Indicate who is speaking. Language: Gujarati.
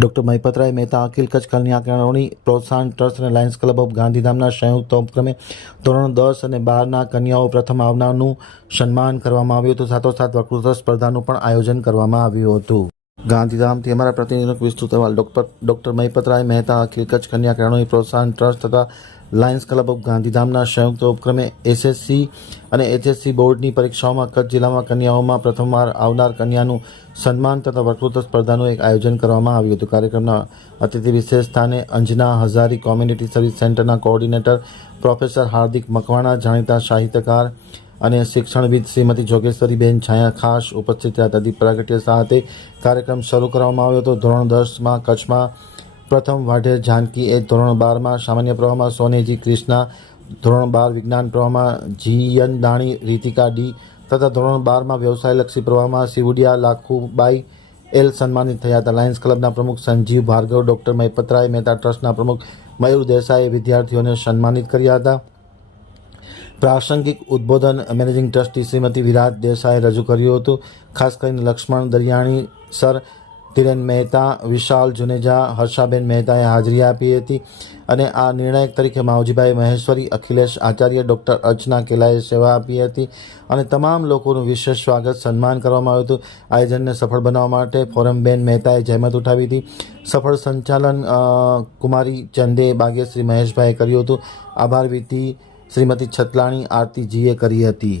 Speaker 1: ડોક્ટર મહિપતરાય મહેતા, અખિલ કચ્છ કન્યા કેળવણી પ્રોત્સાહન ટ્રસ્ટ અને લાયન્સ ક્લબ ઓફ ગાંધીધામના સંયુક્ત ઉપક્રમે ધોરણ દસ અને બારના કન્યાઓ પ્રથમ આવનારનું સન્માન કરવામાં આવ્યું હતું. સાથોસાથ વકૃત્વ સ્પર્ધાનું પણ આયોજન કરવામાં આવ્યું હતું. ગાંધીધામથી અમારા પ્રતિનિધિનો વિસ્તૃત અહેવાલ. ડોક્ટર ડોક્ટર મહિપતરાય મહેતા અખિલ કચ્છ કન્યા કેળવણી પ્રોત્સાહન ટ્રસ્ટ તથા લાયન્સ ક્લબ ઓફ ગાંધીધામના સંયુક્ત ઉપક્રમે એસએસસી અને એચએસસી બોર્ડની પરીક્ષાઓમાં કચ્છ જિલ્લામાં કન્યાઓમાં પ્રથમવાર આવનાર કન્યાનું સન્માન તથા વક્તૃત્વ સ્પર્ધાનું એક આયોજન કરવામાં આવ્યું હતું. કાર્યક્રમના અતિથિ વિશેષ સ્થાને અંજના હઝારી કોમ્યુનિટી સર્વિસ સેન્ટરના કોઓર્ડિનેટર પ્રોફેસર હાર્દિક મકવાણા, જાણીતા સાહિત્યકાર અને શિક્ષણવિદ શ્રીમતી જોગેશ્વરીબેન છાયા ખાસ ઉપસ્થિત હતા. દીપ પ્રાગટ્ય સાથે કાર્યક્રમ શરૂ કરવામાં આવ્યો હતો. ધોરણ દસમાં કચ્છમાં પ્રથમ વાઢેર જાનકી એ ધોરણ બારમાં સામાન્ય પ્રવાહમાં સોનેજી ક્રિષ્ના ધોરણ બાર વિજ્ઞાન પ્રવાહમાં જીયન દાણી, રીતિકા ડી તથા ધોરણ બારમાં વ્યવસાયલક્ષી પ્રવાહમાં સિવડિયા લાખુબાઈ એલ સન્માનિત થયા હતા. લાયન્સ ક્લબના પ્રમુખ સંજીવ ભાર્ગવ, ડૉક્ટર મહેપતરાય મહેતા ટ્રસ્ટના પ્રમુખ મયુર દેસાઈએ વિદ્યાર્થીઓને સન્માનિત કર્યા હતા. પ્રાસંગિક ઉદ્બોધન મેનેજિંગ ટ્રસ્ટી શ્રીમતી વિરાટ દેસાઈએ રજૂ કર્યું હતું. ખાસ કરીને લક્ષ્મણ દરિયાણી સર કિરણ મહેતા, વિશાલ જુનેજા, હર્ષાબેન મહેતાએ હાજરી આપી હતી અને આ નિર્ણાયક તરીકે માવજીભાઈ મહેશ્વરી, અખિલેશ આચાર્ય, ડૉક્ટર અર્ચના કેલાએ સેવા આપી હતી અને તમામ લોકોનું વિશેષ સ્વાગત, સન્માન કરવામાં આવ્યું હતું. આયોજનને સફળ બનાવવા માટે ફોરમબેન મહેતાએ જહેમત ઉઠાવી હતી. સફળ સંચાલન કુમારી ચંદે બાગેશ્રી મહેશભાઈએ કર્યું હતું. આભાર વિધિ શ્રીમતી છતલાણી આરતીજીએ કરી હતી.